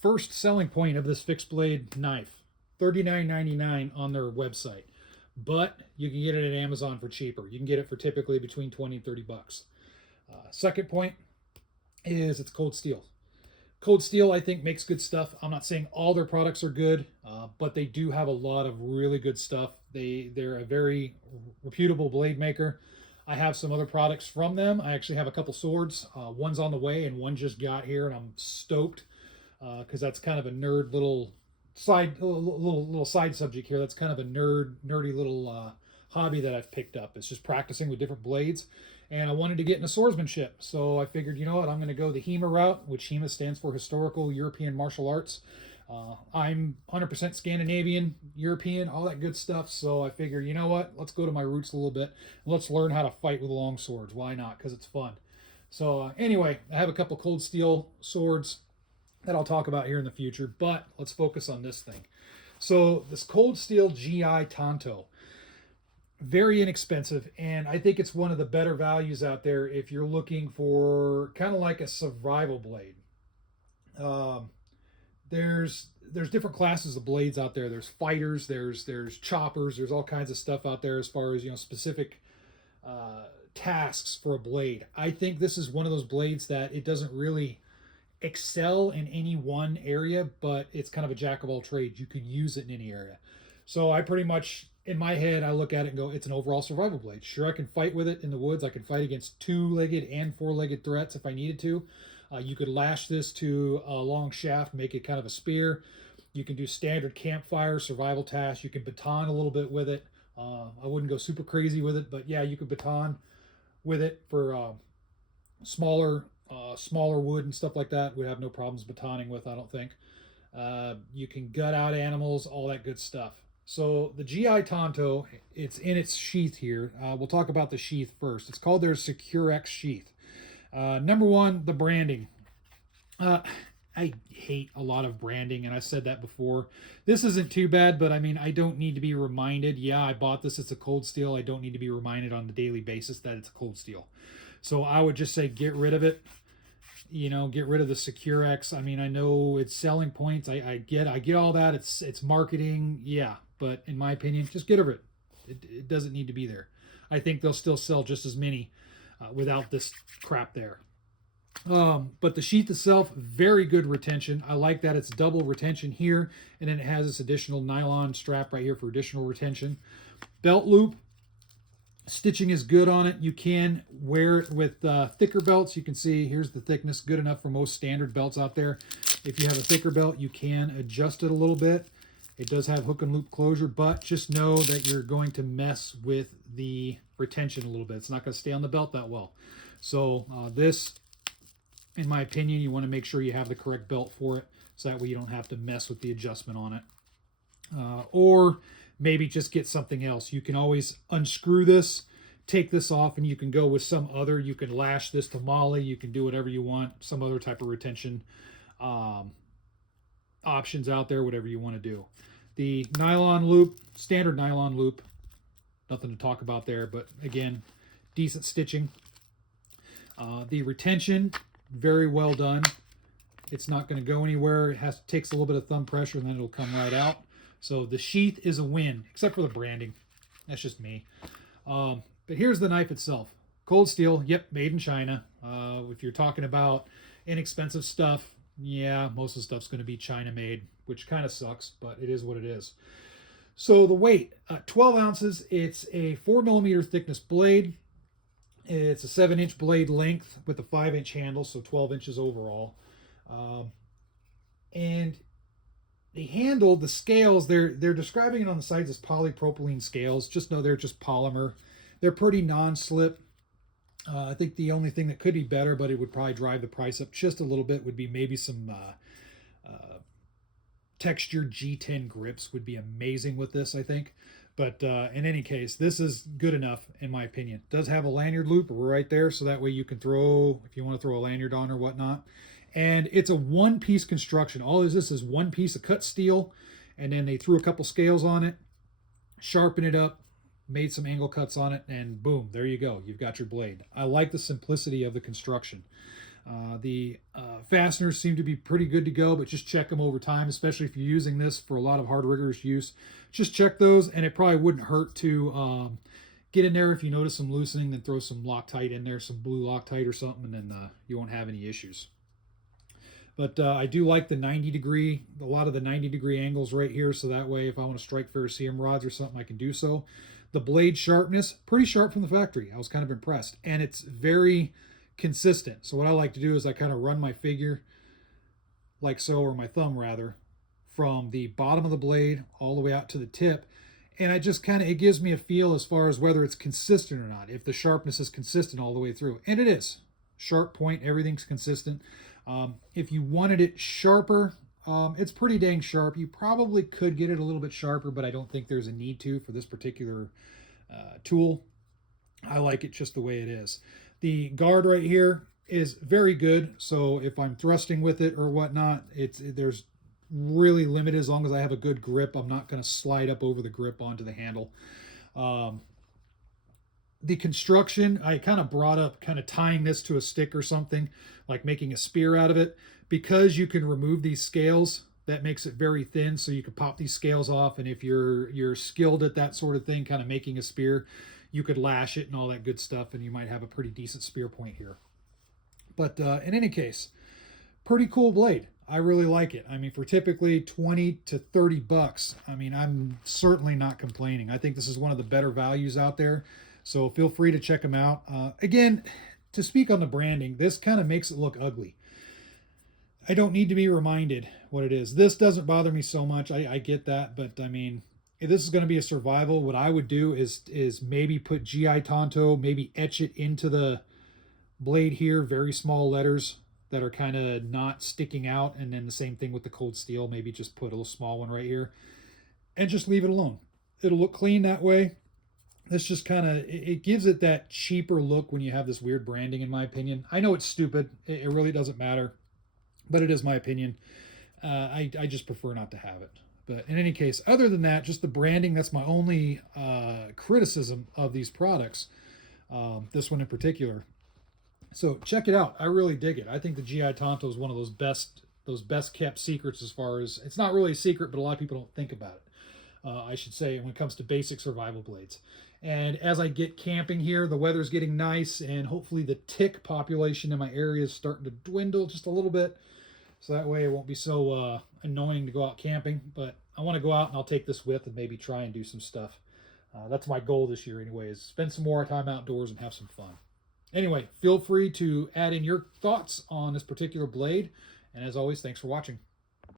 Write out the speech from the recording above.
first selling point of this fixed blade knife. $39.99 on their website. But you can get it at Amazon for cheaper. You can get it for typically between 20 and 30 bucks. Second point is it's cold steel. Cold Steel, I think, makes good stuff. I'm not saying all their products are good, but they do have a lot of really good stuff. They're a very reputable blade maker. I have some other products from them. I actually have a couple swords. One's on the way, and one just got here, and I'm stoked because that's kind of a nerd little side subject here. That's kind of a nerdy little hobby that I've picked up. It's just practicing with different blades, and I wanted to get into swordsmanship. So I figured, you know what, I'm going to go the HEMA route, which HEMA stands for Historical European Martial Arts. I'm 100% Scandinavian, European, all that good stuff. So I figured, you know what, let's go to my roots a little bit. Let's learn how to fight with long swords. Why not? Because it's fun. So anyway, I have a couple cold steel swords that I'll talk about here in the future, but let's focus on this thing. So this cold steel GI Tanto, very inexpensive, and I think it's one of the better values out there if you're looking for kind of like a survival blade. Um, there's different classes of blades out there. There's fighters, there's choppers, there's all kinds of stuff out there as far as specific tasks for a blade. I think this is one of those blades that it doesn't really excel in any one area, but it's kind of a jack of all trades. You can use it in any area. So I pretty much, in my head, I look at it and go, it's an overall survival blade. Sure, I can fight with it in the woods. I can fight against two-legged and four-legged threats if I needed to. You could lash this to a long shaft, make it kind of a spear. You can do standard campfire survival tasks. You can baton a little bit with it. I wouldn't go super crazy with it, but yeah, you could baton with it for smaller wood and stuff like that. We'd have no problems batoning with, I don't think. You can gut out animals, all that good stuff. So the GI Tanto, it's in its sheath here. We'll talk about the sheath first. It's called their SecureX sheath. Number one, the branding. I hate a lot of branding, and I said that before. This isn't too bad, but I mean, I don't need to be reminded. Yeah, I bought this. It's a cold steel. I don't need to be reminded on the daily basis that it's a cold steel. So I would just say get rid of it. Get rid of the SecureX. I mean, I know it's selling points. I get all that. It's marketing. Yeah, but in my opinion, just get rid of it. It doesn't need to be there. I think they'll still sell just as many without this crap there. But the sheath itself, very good retention. I like that it's double retention here, and then it has this additional nylon strap right here for additional retention. Belt loop, stitching is good on it. You can wear it with thicker belts. You can see here's the thickness, good enough for most standard belts out there. If you have a thicker belt, you can adjust it a little bit. It does have hook and loop closure, but just know that you're going to mess with the retention a little bit. It's not going to stay on the belt that well. So this, in my opinion, you want to make sure you have the correct belt for it, so that way you don't have to mess with the adjustment on it. Or maybe just get something else. You can always unscrew this, take this off, and you can go with some other. You can lash this to molly. You can do whatever you want, some other type of retention options out there, whatever you want to do. The nylon loop, standard nylon loop, nothing to talk about there, but again, decent stitching. The retention, very well done. It's not going to go anywhere. It takes a little bit of thumb pressure, and then it'll come right out. So the sheath is a win, except for the branding. That's just me. But here's the knife itself. Cold steel, yep, made in China. If you're talking about inexpensive stuff, yeah, most of the stuff's going to be China made, which kind of sucks, but it is what it is. So the weight, 12 ounces. It's a 4mm thickness blade. It's a 7-inch blade length with a 5-inch handle, so 12 inches overall. And the handle, the scales, they're describing it on the sides as polypropylene scales. Just know they're just polymer. They're pretty non-slip. I think the only thing that could be better, but it would probably drive the price up just a little bit, would be maybe some textured G10 grips would be amazing with this, I think. But in any case, this is good enough, in my opinion. It does have a lanyard loop right there, so that way you can throw, if you want to throw a lanyard on or whatnot. And it's a one-piece construction. All this is one piece of cut steel, and then they threw a couple scales on it, sharpened it up, made some angle cuts on it, and boom, there you go. You've got your blade. I like the simplicity of the construction. The fasteners seem to be pretty good to go, but just check them over time, especially if you're using this for a lot of hard rigorous use. Just check those, and it probably wouldn't hurt to get in there if you notice some loosening, then throw some Loctite in there, some blue Loctite or something, and then you won't have any issues. But I do like the 90-degree, a lot of the 90-degree angles right here, so that way if I want to strike ferrocerium rods or something, I can do so. The blade sharpness, pretty sharp from the factory. I was kind of impressed. And it's very consistent. So what I like to do is I kind of run my figure like so, or my thumb rather, from the bottom of the blade all the way out to the tip. And I just kind of, it gives me a feel as far as whether it's consistent or not, if the sharpness is consistent all the way through. And it is. Sharp point, everything's consistent. If you wanted it sharper, it's pretty dang sharp. You probably could get it a little bit sharper, but I don't think there's a need to for this particular tool. I like it just the way it is. The guard right here is very good. So if I'm thrusting with it or whatnot, there's really limited. As long as I have a good grip, I'm not going to slide up over the grip onto the handle. The construction, I kind of brought up kind of tying this to a stick or something, like making a spear out of it. Because you can remove these scales, that makes it very thin, so you can pop these scales off, and if you're skilled at that sort of thing, kind of making a spear, you could lash it and all that good stuff, and you might have a pretty decent spear point here. But in any case, pretty cool blade. I really like it. I mean, for typically 20 to 30 bucks, I mean, I'm certainly not complaining. I think this is one of the better values out there. So feel free to check them out. Again, to speak on the branding, this kind of makes it look ugly. I don't need to be reminded what it is. This doesn't bother me so much. I get that, but I mean, if this is going to be a survival, what I would do is maybe put GI Tanto, maybe etch it into the blade here, very small letters that are kind of not sticking out, and then the same thing with the cold steel, maybe just put a little small one right here, and just leave it alone. It'll look clean that way. This just kind of, it gives it that cheaper look when you have this weird branding, in my opinion. I know it's stupid. It really doesn't matter, but it is my opinion. I just prefer not to have it. But in any case, other than that, just the branding, that's my only criticism of these products, this one in particular. So check it out. I really dig it. I think the GI Tanto is one of those best kept secrets, as far as, it's not really a secret, but a lot of people don't think about it. I should say, when it comes to basic survival blades. And as I get camping here, the weather's getting nice, and hopefully the tick population in my area is starting to dwindle just a little bit. So that way it won't be so annoying to go out camping. But I want to go out, and I'll take this with and maybe try and do some stuff. That's my goal this year anyway, is spend some more time outdoors and have some fun. Anyway, feel free to add in your thoughts on this particular blade. And as always, thanks for watching.